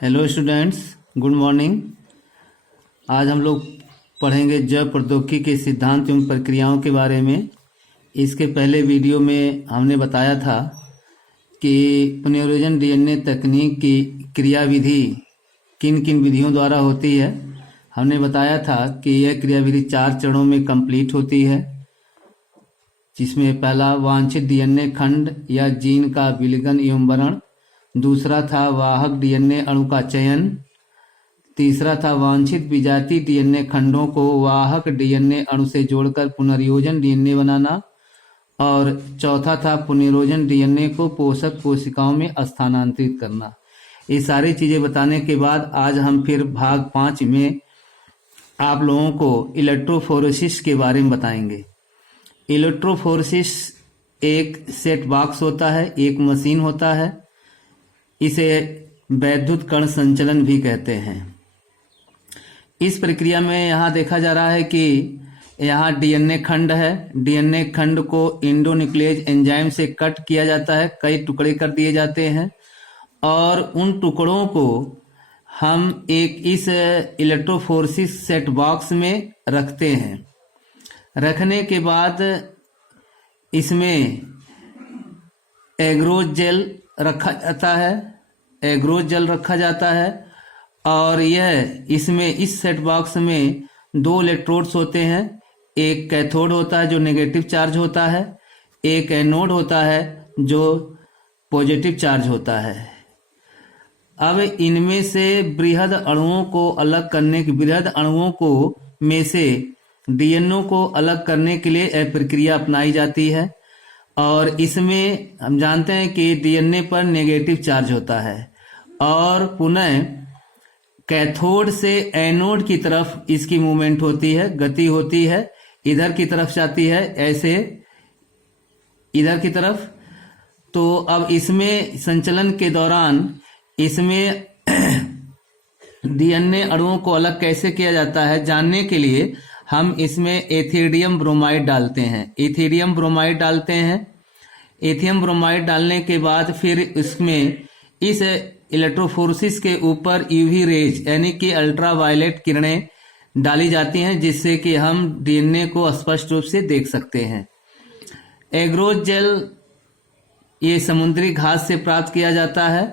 Hello students, good morning. आज हम लोग पढ़ेंगे जैव प्रौद्योगिकी के सिद्धांत एवं प्रक्रियाओं के बारे में। इसके पहले वीडियो में हमने बताया था कि पुनर्योजन डीएनए तकनीक की क्रियाविधि किन किन विधियों द्वारा होती है। हमने बताया था कि यह क्रियाविधि 4 चरणों में कंप्लीट होती है, जिसमें पहला वांछित डीएनए खंड या जीन का विलयन एवं वरण, दूसरा था वाहक डीएनए अणु का चयन, तीसरा था वांछित विजातीय डीएनए खंडों को वाहक डीएनए अणु से जोड़कर पुनर्योजन डीएनए बनाना, और चौथा था पुनर्योजन डीएनए को पोषक कोशिकाओं में स्थानांतरित करना। ये सारी चीजें बताने के बाद आज हम फिर भाग 5 में आप लोगों को इलेक्ट्रोफोरेसिस के बारे में बताएंगे। इलेक्ट्रोफोरेसिस एक सेट बॉक्स होता है, एक मशीन होता है। इसे वैद्युत कण संचलन भी कहते हैं। इस प्रक्रिया में यहाँ देखा जा रहा है कि यहाँ डीएनए खंड है। डीएनए खंड को एंडोन्यूक्लियेज एंजाइम से कट किया जाता है, कई टुकड़े कर दिए जाते हैं और उन टुकड़ों को हम एक इस इलेक्ट्रोफोरेसिस सेट बॉक्स में रखते हैं। रखने के बाद इसमें एग्रोज जेल रखा जाता है, एग्रोज जेल रखा जाता है और यह इसमें इस सेट बॉक्स में 2 इलेक्ट्रोड्स होते हैं। एक कैथोड होता है जो नेगेटिव चार्ज होता है, एक एनोड होता है जो पॉजिटिव चार्ज होता है। अब इनमें से बृहद अणुओं को अलग करने की बृहद अणुओं को में से डीएनए को अलग करने के लिए यह प्रक्रिया अपनाई जाती है। और इसमें हम जानते हैं कि डीएनए पर नेगेटिव चार्ज होता है और पुनः कैथोड से एनोड की तरफ इसकी मूवमेंट होती है, गति होती है, इधर की तरफ जाती है, ऐसे इधर की तरफ। तो अब इसमें संचलन के दौरान इसमें डीएनए अणुओं को अलग कैसे किया जाता है जानने के लिए हम इसमें एथिडियम ब्रोमाइड डालते हैं। एथिडियम ब्रोमाइड डालते हैं। एथियम ब्रोमाइड डालने के बाद फिर इसमें इस इलेक्ट्रोफोरेसिस के ऊपर यूवी रेज यानी कि अल्ट्रावायलेट किरणें डाली जाती हैं, जिससे कि हम डीएनए को स्पष्ट रूप से देख सकते हैं। एग्रोज जेल ये समुद्री घास से प्राप्त किया जाता है,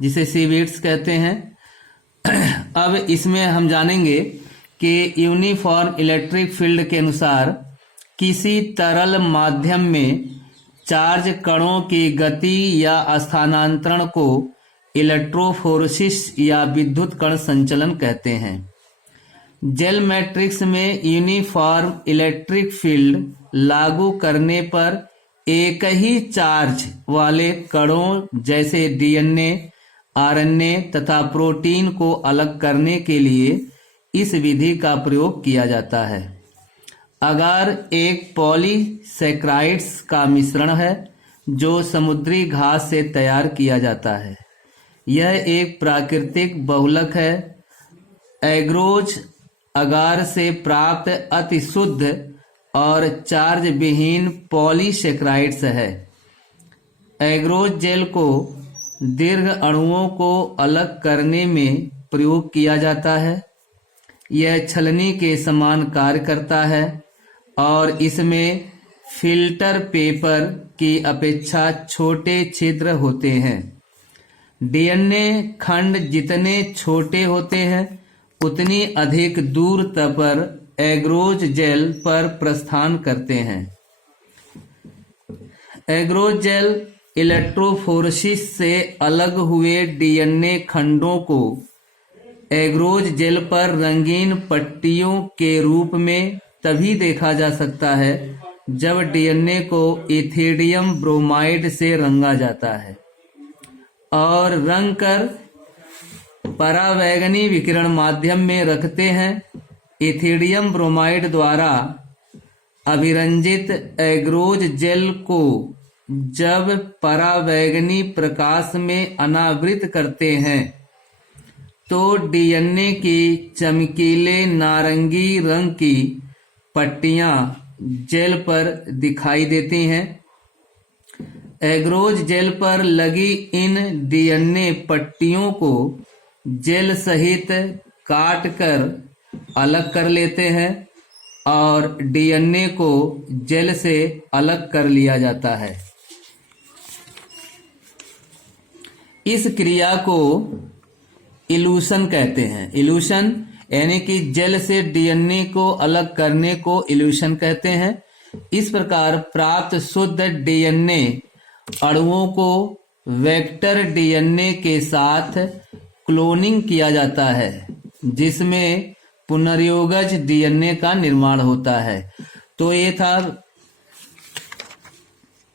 जिसे सीवीड्स कहते हैं। अब इसमें हम जानेंगे कि यूनिफॉर्म इलेक्ट्रिक फील्ड के अनुसार किसी तरल माध्यम में चार्ज कणों की गति या स्थानांतरण को इलेक्ट्रोफोरेसिस या विद्युत कण संचलन कहते हैं। जेल मैट्रिक्स में यूनिफॉर्म इलेक्ट्रिक फील्ड लागू करने पर एक ही चार्ज वाले कणों जैसे डीएनए, आरएनए तथा प्रोटीन को अलग करने के लिए इस विधि का प्रयोग किया जाता है। अगर एक पॉलीसैकेराइड्स का मिश्रण है जो समुद्री घास से तैयार किया जाता है, यह एक प्राकृतिक बहुलक है। एग्रोज अगार से प्राप्त अति शुद्ध और चार्ज विहीन पॉलीसैकेराइड्स है। एग्रोज जेल को दीर्घ अणुओं को अलग करने में प्रयोग किया जाता है। यह छलनी के समान कार्य करता है और इसमें फिल्टर पेपर की अपेक्षा छोटे छिद्र होते हैं। डीएनए खंड जितने छोटे होते हैं उतनी अधिक दूरता पर एग्रोज जेल पर प्रस्थान करते हैं। एग्रोज जेल इलेक्ट्रोफोरेसिस से अलग हुए डीएनए खंडों को एग्रोज जेल पर रंगीन पट्टियों के रूप में तभी देखा जा सकता है जब डीएनए को एथिडियम ब्रोमाइड से रंगा जाता है और रंग कर परावैगनी विकिरण माध्यम में रखते हैं। एथिडियम ब्रोमाइड द्वारा अभिरंजित एग्रोज जेल को जब परावैगनी प्रकाश में अनावृत करते हैं तो डीएनए की चमकीले नारंगी रंग की पट्टियां जेल पर दिखाई देती हैं। एग्रोज जेल पर लगी इन डीएनए पट्टियों को जेल सहित काट कर अलग कर लेते हैं और डीएनए को जेल से अलग कर लिया जाता है। इस क्रिया को इल्यूशन कहते हैं। इल्यूशन यानी कि जेल से डीएनए को अलग करने को इल्यूशन कहते हैं। इस प्रकार प्राप्त शुद्ध डीएनए अणुओं को वेक्टर डीएनए के साथ क्लोनिंग किया जाता है, जिसमें पुनर्योगज डीएनए का निर्माण होता है। तो ये था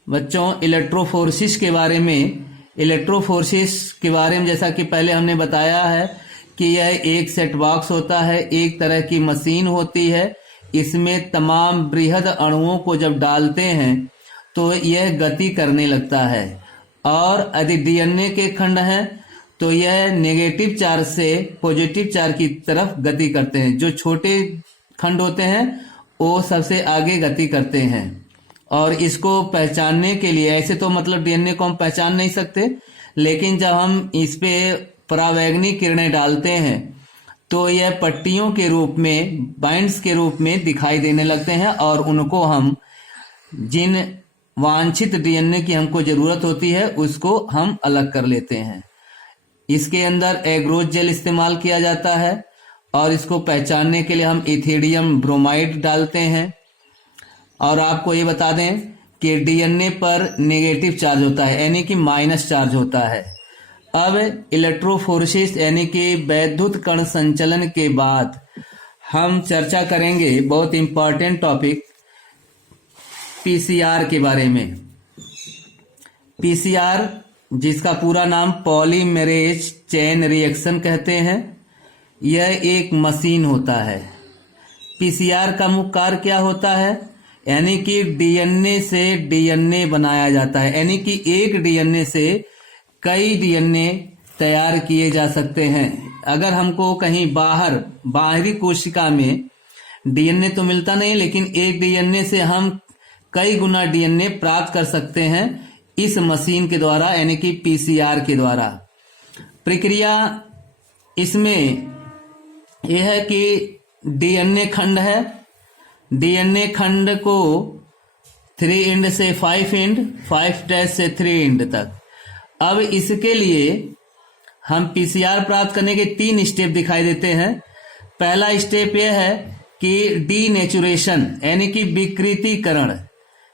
बच्चों इलेक्ट्रोफोरेसिस के बारे में। इलेक्ट्रोफोरेसिस के बारे में जैसा कि पहले हमने बताया है कि यह एक सेट बॉक्स होता है, एक तरह की मशीन होती है। इसमें तमाम बृहद अणुओं को जब डालते हैं तो यह गति करने लगता है, और यदि डीएनए के खंड हैं तो यह नेगेटिव चार्ज से पॉजिटिव चार्ज की तरफ गति करते हैं। जो छोटे खंड होते हैं वो सबसे आगे गति करते हैं। और इसको पहचानने के लिए, ऐसे तो मतलब डीएनए को हम पहचान नहीं सकते, लेकिन जब हम इस पे परावैंगनिक किरणें डालते हैं तो यह पट्टियों के रूप में, बाइंड्स के रूप में दिखाई देने लगते हैं, और उनको हम जिन वांछित डीएनए की हमको जरूरत होती है उसको हम अलग कर लेते हैं। इसके अंदर एग्रोज जेल इस्तेमाल किया जाता है, और इसको पहचानने के लिए हम इथिडियम ब्रोमाइड डालते हैं। और आपको ये बता दें कि डीएनए पर नेगेटिव चार्ज होता है, यानी कि माइनस चार्ज होता है। अब इलेक्ट्रोफोरेसिस यानी कि वैद्युत कण संचलन के बाद हम चर्चा करेंगे बहुत इंपॉर्टेंट टॉपिक पीसीआर के बारे में। पीसीआर, जिसका पूरा नाम पॉलीमरेज चेन रिएक्शन कहते हैं, यह एक मशीन होता है। पीसीआर का मुख्य कार्य क्या होता है? यानी कि डीएनए से डीएनए बनाया जाता है, यानी कि एक डीएनए से कई डीएनए तैयार किए जा सकते हैं। अगर हमको कहीं बाहरी कोशिका में डीएनए तो मिलता नहीं, लेकिन एक डीएनए से हम कई गुना डीएनए प्राप्त कर सकते हैं इस मशीन के द्वारा, यानी कि पीसीआर के द्वारा। प्रक्रिया इसमें यह है कि डीएनए खंड है, डीएनए खंड को 3 एंड से 5 एंड, 5' से 3 एंड तक। अब इसके लिए हम पीसीआर प्राप्त करने के 3 स्टेप दिखाई देते हैं। पहला स्टेप यह है कि डीनेचुरेशन, यानी कि विकृतीकरण।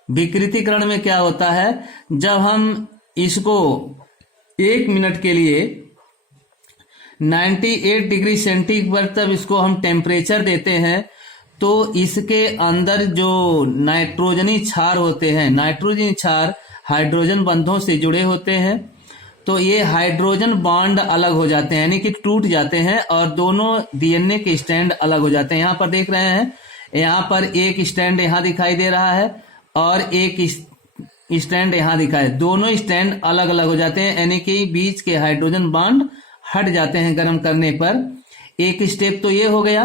विकृतीकरण में क्या होता है, जब हम इसको 1 मिनट के लिए 98 डिग्री सेंटीग्रेड तक इसको हम टेम्परेचर देते हैं, तो इसके अंदर जो नाइट्रोजनी क्षार होते हैं, नाइट्रोजनी क्षार हाइड्रोजन बंधों से जुड़े होते हैं, तो ये हाइड्रोजन बॉन्ड अलग हो जाते हैं, यानी कि टूट जाते हैं, और दोनों डीएनए के स्टैंड अलग हो जाते हैं। यहाँ पर देख रहे हैं, यहाँ पर एक स्टैंड यहाँ दिखाई दे रहा है और एक स्टैंड यहाँ दिखाई, दोनों स्टैंड अलग अलग हो जाते हैं, यानी कि बीच के हाइड्रोजन बॉन्ड हट जाते हैं गर्म करने पर। एक स्टेप तो ये हो गया।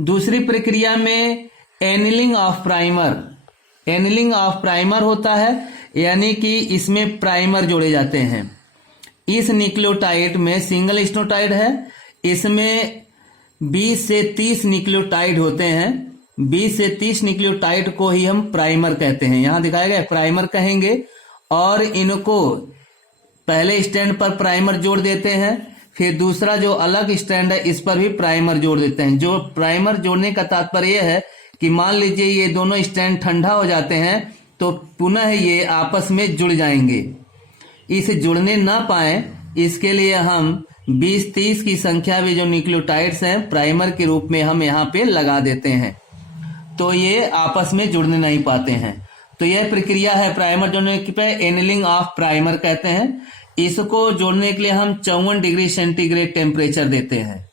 दूसरी प्रक्रिया में annealing of primer, annealing of primer होता है, यानी कि इसमें प्राइमर जोड़े जाते हैं। इस न्यूक्लियोटाइड में सिंगल स्टेनोटाइड है, इसमें 20 से 30 न्यूक्लियोटाइड होते हैं। 20 से 30 न्यूक्लियोटाइड को ही हम प्राइमर कहते हैं, यहां दिखाया गया प्राइमर कहेंगे। और इनको पहले स्टैंड पर प्राइमर जोड़ देते हैं, फिर दूसरा जो अलग स्टैंड है इस पर भी प्राइमर जोड़ देते हैं। जो प्राइमर जोड़ने का तात्पर्य यह है कि मान लीजिए ये दोनों स्टैंड ठंडा हो जाते हैं तो पुनः ये आपस में जुड़ जाएंगे। इसे जुड़ने ना पाए इसके लिए हम 20-30 की संख्या में जो न्यूक्लियोटाइड्स हैं प्राइमर के रूप में हम यहाँ पे लगा देते हैं, तो ये आपस में जुड़ने नहीं पाते हैं। तो यह प्रक्रिया है प्राइमर जोड़ने पे, एनिलिंग ऑफ प्राइमर कहते हैं। इसको जोड़ने के लिए हम 54 डिग्री सेंटीग्रेड टेम्परेचर देते हैं।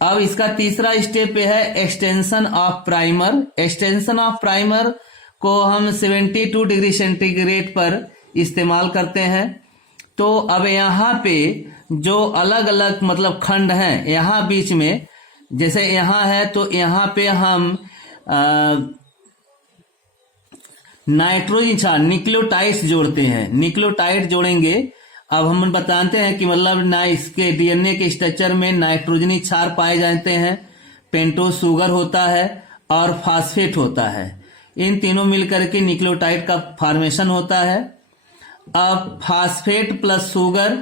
अब इसका तीसरा स्टेप है extension of primer. Extension of primer को हम 72 डिग्री सेंटीग्रेड पर इस्तेमाल करते हैं। तो अब यहाँ पे जो अलग अलग मतलब खंड हैं, यहाँ बीच में जैसे यहाँ है तो यहाँ पे हम नाइट्रोजन क्षार न्यूक्लियोटाइड्स जोड़ते हैं, न्यूक्लियोटाइड जोड़ेंगे अब हम बताते हैं कि मतलब ना इसके डीएनए के स्ट्रक्चर में नाइट्रोजनी क्षार पाए जाते हैं, पेंटोज शुगर होता है और फास्फेट होता है। इन तीनों मिलकर के न्यूक्लियोटाइड का फॉर्मेशन होता है। अब फास्फेट प्लस शुगर,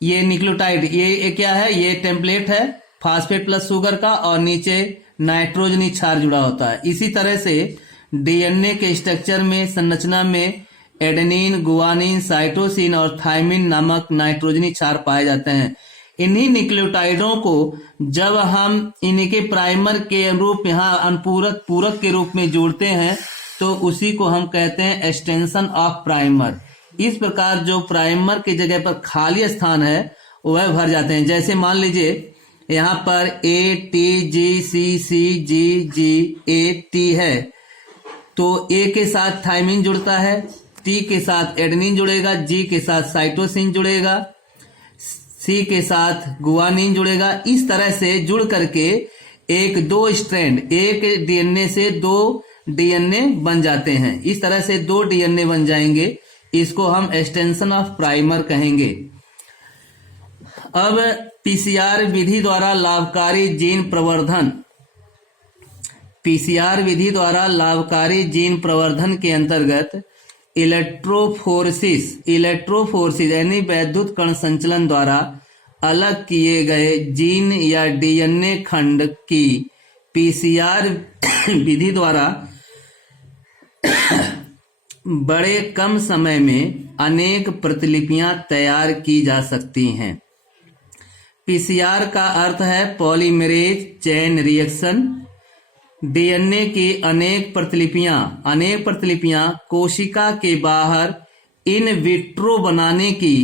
ये न्यूक्लियोटाइड, ये क्या है, ये टेम्पलेट है फास्फेट प्लस शुगर का, और नीचे नाइट्रोजनी क्षार जुड़ा होता है। इसी तरह से डीएनए के स्ट्रक्चर में, संरचना में एडेनिन, गुआनिन, साइटोसिन और थायमिन नामक नाइट्रोजनी क्षार पाए जाते हैं। इन्हीं न्यूक्लियोटाइडों को जब हम इनके प्राइमर के रूप, यहाँ अनुपूरक पूरक के रूप में जोड़ते हैं तो उसी को हम कहते हैं एक्सटेंशन ऑफ प्राइमर। इस प्रकार जो प्राइमर की जगह पर खाली स्थान है वह भर जाते हैं। जैसे मान लीजिए यहाँ पर A T G C C ji ji A T है, तो ए के साथ थायमिन जुड़ता है, टी के साथ एडेनिन जुड़ेगा, जी के साथ साइटोसिन जुड़ेगा, सी के साथ गुआनिन जुड़ेगा। इस तरह से जुड़ करके एक दो स्ट्रैंड, एक डीएनए से दो डीएनए बन जाते हैं। इस तरह से दो डीएनए बन जाएंगे, इसको हम एक्सटेंशन ऑफ प्राइमर कहेंगे। अब पीसीआर विधि द्वारा लाभकारी जीन प्रवर्धन, पीसीआर विधि द्वारा लाभकारी जीन प्रवर्धन के अंतर्गत इलेक्ट्रोफोरेसिस यानी वैद्युत कण संचलन द्वारा अलग किए गए जीन या डीएनए खंड की पीसीआर विधि द्वारा बड़े कम समय में अनेक प्रतिलिपियां तैयार की जा सकती हैं। पीसीआर का अर्थ है पॉलीमरेज चेन रिएक्शन। डीएनए की अनेक प्रतिलिपियां कोशिका के बाहर इन विट्रो बनाने की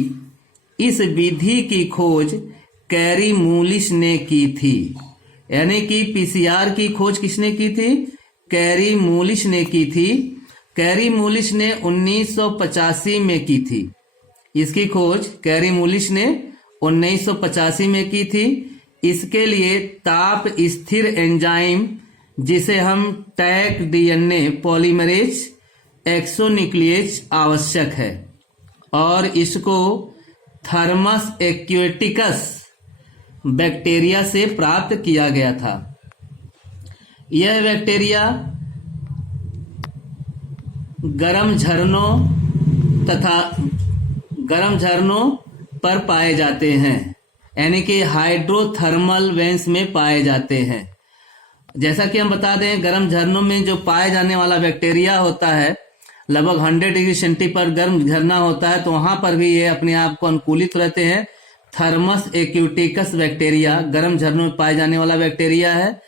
इस विधि की खोज कैरी मूलिश ने की थी। यानी कि पीसीआर की खोज किसने की थी? कैरी मूलिश ने की थी। कैरी मूलिश ने 1985 में की थी। इसकी खोज कैरी मूलिश ने 1985 में की थी। इसके लिए ताप स्थिर एंजाइम, जिसे हम टैक डीएनए पॉलीमरेज एक्सोन्यूक्लियेज आवश्यक है, और इसको थर्मस एक्वेटिकस बैक्टीरिया से प्राप्त किया गया था। यह बैक्टीरिया गर्म झरनों पर पाए जाते हैं, यानी कि हाइड्रोथर्मल वेंस में पाए जाते हैं। जैसा कि हम बता दें, गर्म झरनों में जो पाए जाने वाला बैक्टीरिया होता है, लगभग 100 डिग्री सेंटीग्रेड पर गर्म झरना होता है, तो वहां पर भी ये अपने आप को अनुकूलित रहते हैं। थर्मस एक्यूटिकस बैक्टीरिया गर्म झरनों में पाए जाने वाला बैक्टीरिया है।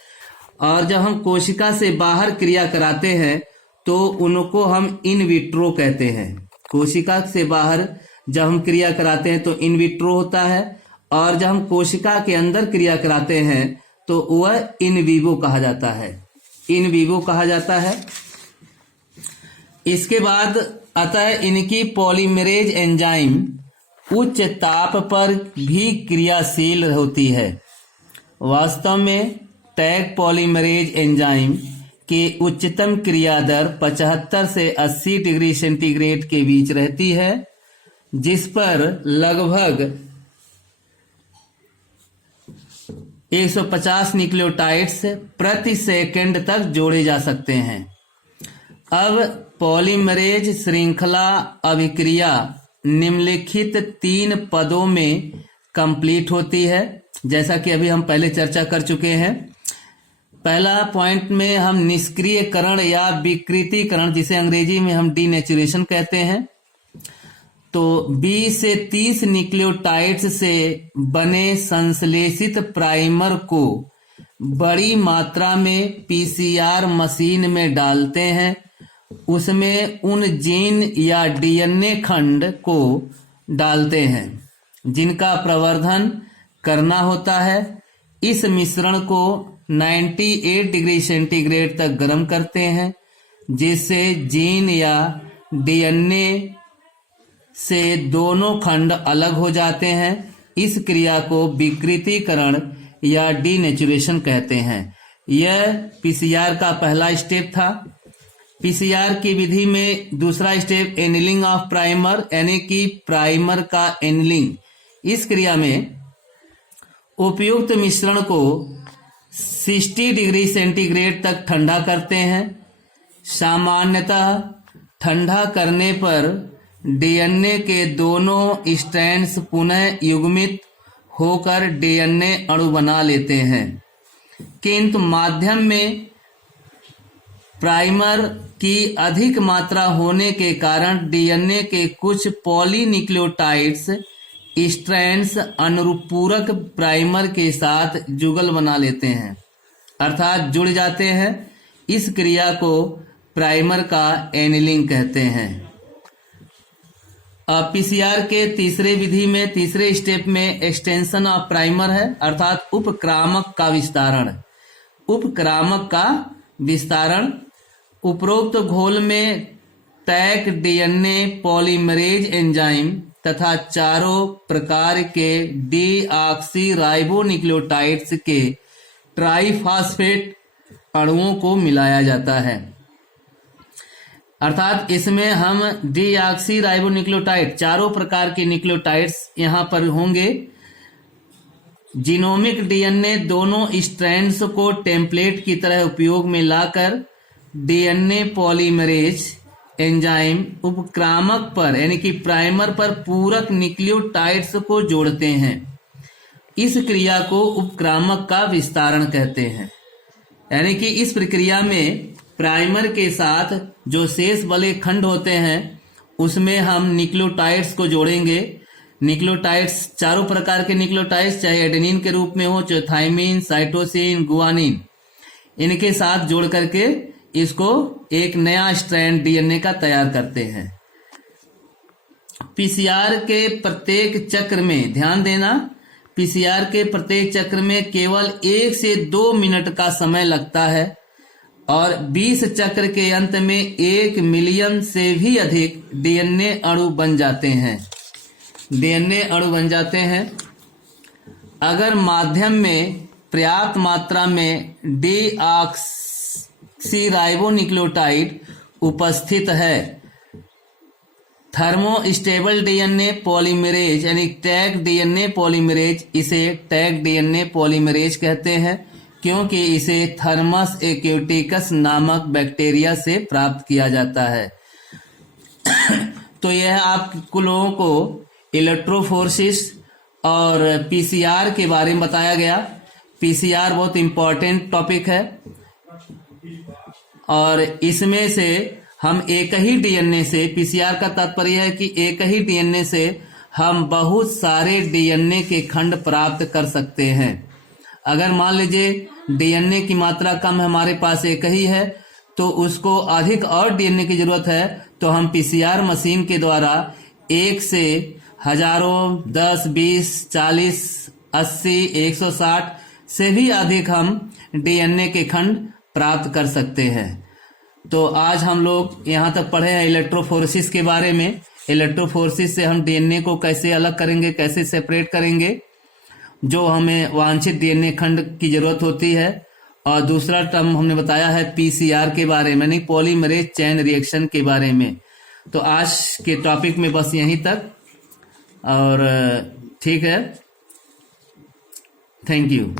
और जब हम कोशिका से बाहर क्रिया कराते हैं तो उनको हम इन विट्रो कहते हैं। कोशिका से बाहर जब हम क्रिया कराते हैं तो इन विट्रो होता है, और जब हम कोशिका के अंदर क्रिया कराते हैं तो वह इन विवो कहा जाता है। इन विवो कहा जाता है। इसके बाद अतः इनकी पॉलीमरेज एंजाइम उच्च ताप पर भी क्रियाशील होती है। वास्तव में टैग पॉलीमरेज एंजाइम की उच्चतम क्रिया दर 75 से 80 डिग्री सेंटीग्रेड के बीच रहती है, जिस पर लगभग 150 न्यूक्लियोटाइड्स प्रति सेकंड तक जोड़े जा सकते हैं। अब पॉलीमरेज श्रृंखला अभिक्रिया निम्नलिखित 3 पदों में कंप्लीट होती है, जैसा कि अभी हम पहले चर्चा कर चुके हैं। पहला पॉइंट में हम निष्क्रियकरण या विकृतीकरण, जिसे अंग्रेजी में हम डीनेचुरेशन कहते हैं, तो 20 से 30 न्यूक्लियोटाइड्स से बने संश्लेषित प्राइमर को बड़ी मात्रा में पीसीआर मशीन में डालते हैं। उसमें उन जीन या डीएनए खंड को डालते हैं जिनका प्रवर्धन करना होता है। इस मिश्रण को 98 डिग्री सेंटीग्रेड तक गर्म करते हैं, जिससे जीन या डीएनए से दोनों खंड अलग हो जाते हैं। इस क्रिया को विकृतीकरण या डीनेचुरेशन कहते हैं। यह पीसीआर का पहला स्टेप था। पीसीआर की विधि में दूसरा स्टेप एनिलिंग ऑफ प्राइमर, यानी कि प्राइमर का एनिलिंग। इस क्रिया में उपयुक्त मिश्रण को 60 डिग्री सेंटीग्रेड तक ठंडा करते हैं। सामान्यतः ठंडा करने पर डीएनए के दोनों स्ट्रैंड्स पुनः युग्मित होकर डीएनए अणु बना लेते हैं, किंतु माध्यम में प्राइमर की अधिक मात्रा होने के कारण डीएनए के कुछ पॉलीन्यूक्लियोटाइड्स स्ट्रैंड्स अनुपूरक प्राइमर के साथ जुगल बना लेते हैं, अर्थात जुड़ जाते हैं। इस क्रिया को प्राइमर का एनिलिंग कहते हैं। पीसीआर के तीसरे विधि में तीसरे स्टेप में एक्सटेंशन ऑफ प्राइमर है, अर्थात उपक्रामक का विस्तारण। उपक्रामक का विस्तारण उपरोक्त घोल में टैग डीएनए पॉलीमरेज एंजाइम तथा चारों प्रकार के डीऑक्सीराइबोन्यूक्लियोटाइड्स के ट्राइफॉस्फेट अणुओं को मिलाया जाता है, अर्थात इसमें हम डीऑक्सीराइबोन्यूक्लियोटाइड चारों प्रकार के न्यूक्लियोटाइड्स यहाँ पर होंगे। जीनोमिक डीएनए दोनों स्ट्रैंड्स को टेम्पलेट की तरह उपयोग में लाकर डीएनए पॉलीमरेज एंजाइम उपक्रामक पर यानी कि प्राइमर पर पूरक न्यूक्लियोटाइड्स को जोड़ते हैं। इस क्रिया को उपक्रामक का विस्तारण कहते हैं, यानी कि इस प्रक्रिया में प्राइमर के साथ जो शेष वाले खंड होते हैं उसमें हम न्यूक्लियोटाइड्स को जोड़ेंगे। न्यूक्लियोटाइड्स चारों प्रकार के न्यूक्लियोटाइड्स, चाहे एडेनिन के रूप में हो, चाहे थाइमिन, साइटोसिन, गुआनिन, इनके साथ जोड़ करके इसको एक नया स्ट्रैंड डीएनए का तैयार करते हैं। पीसीआर के प्रत्येक चक्र में ध्यान देना, पीसीआर के प्रत्येक चक्र में केवल 1 से 2 मिनट का समय लगता है और 20 चक्र के अंत में 1 मिलियन से भी अधिक डीएनए अणु बन जाते हैं। डीएनए अणु बन जाते हैं। अगर माध्यम में पर्याप्त मात्रा में डीऑक्सीराइबोन्यूक्लियोटाइड उपस्थित है, थर्मोस्टेबल डीएनए पॉलीमरेज यानी टैग डीएनए पॉलीमरेज, इसे टैग डीएनए पॉलीमरेज कहते हैं क्योंकि इसे थर्मस एक्यूटिकस नामक बैक्टीरिया से प्राप्त किया जाता है। तो यह आप लोगों को इलेक्ट्रोफोरेसिस और पीसीआर के बारे में बताया गया। पीसीआर बहुत इंपॉर्टेंट टॉपिक है और इसमें से हम एक ही डीएनए से, पीसीआर का तात्पर्य है कि एक ही डीएनए से हम बहुत सारे डीएनए के खंड प्राप्त कर सकते हैं। अगर मान लीजिए डीएनए की मात्रा कम है, हमारे पास एक ही है, तो उसको अधिक और डीएनए की जरूरत है, तो हम पीसीआर मशीन के द्वारा 1 से हजारों, 10, 20, 40, 80, 160 से भी अधिक हम डीएनए के खंड प्राप्त कर सकते हैं। तो आज हम लोग यहाँ तक पढ़े हैं इलेक्ट्रोफोरेसिस के बारे में। इलेक्ट्रोफोरेसिस से हम डीएनए को कैसे अलग करेंगे, कैसे सेपरेट करेंगे, जो हमें वांछित डीएनए खंड की जरूरत होती है। और दूसरा टर्म हमने बताया है पीसीआर के बारे में, यानी पॉलीमरेज चेन रिएक्शन के बारे में। तो आज के टॉपिक में बस यहीं तक, और ठीक है, थैंक यू।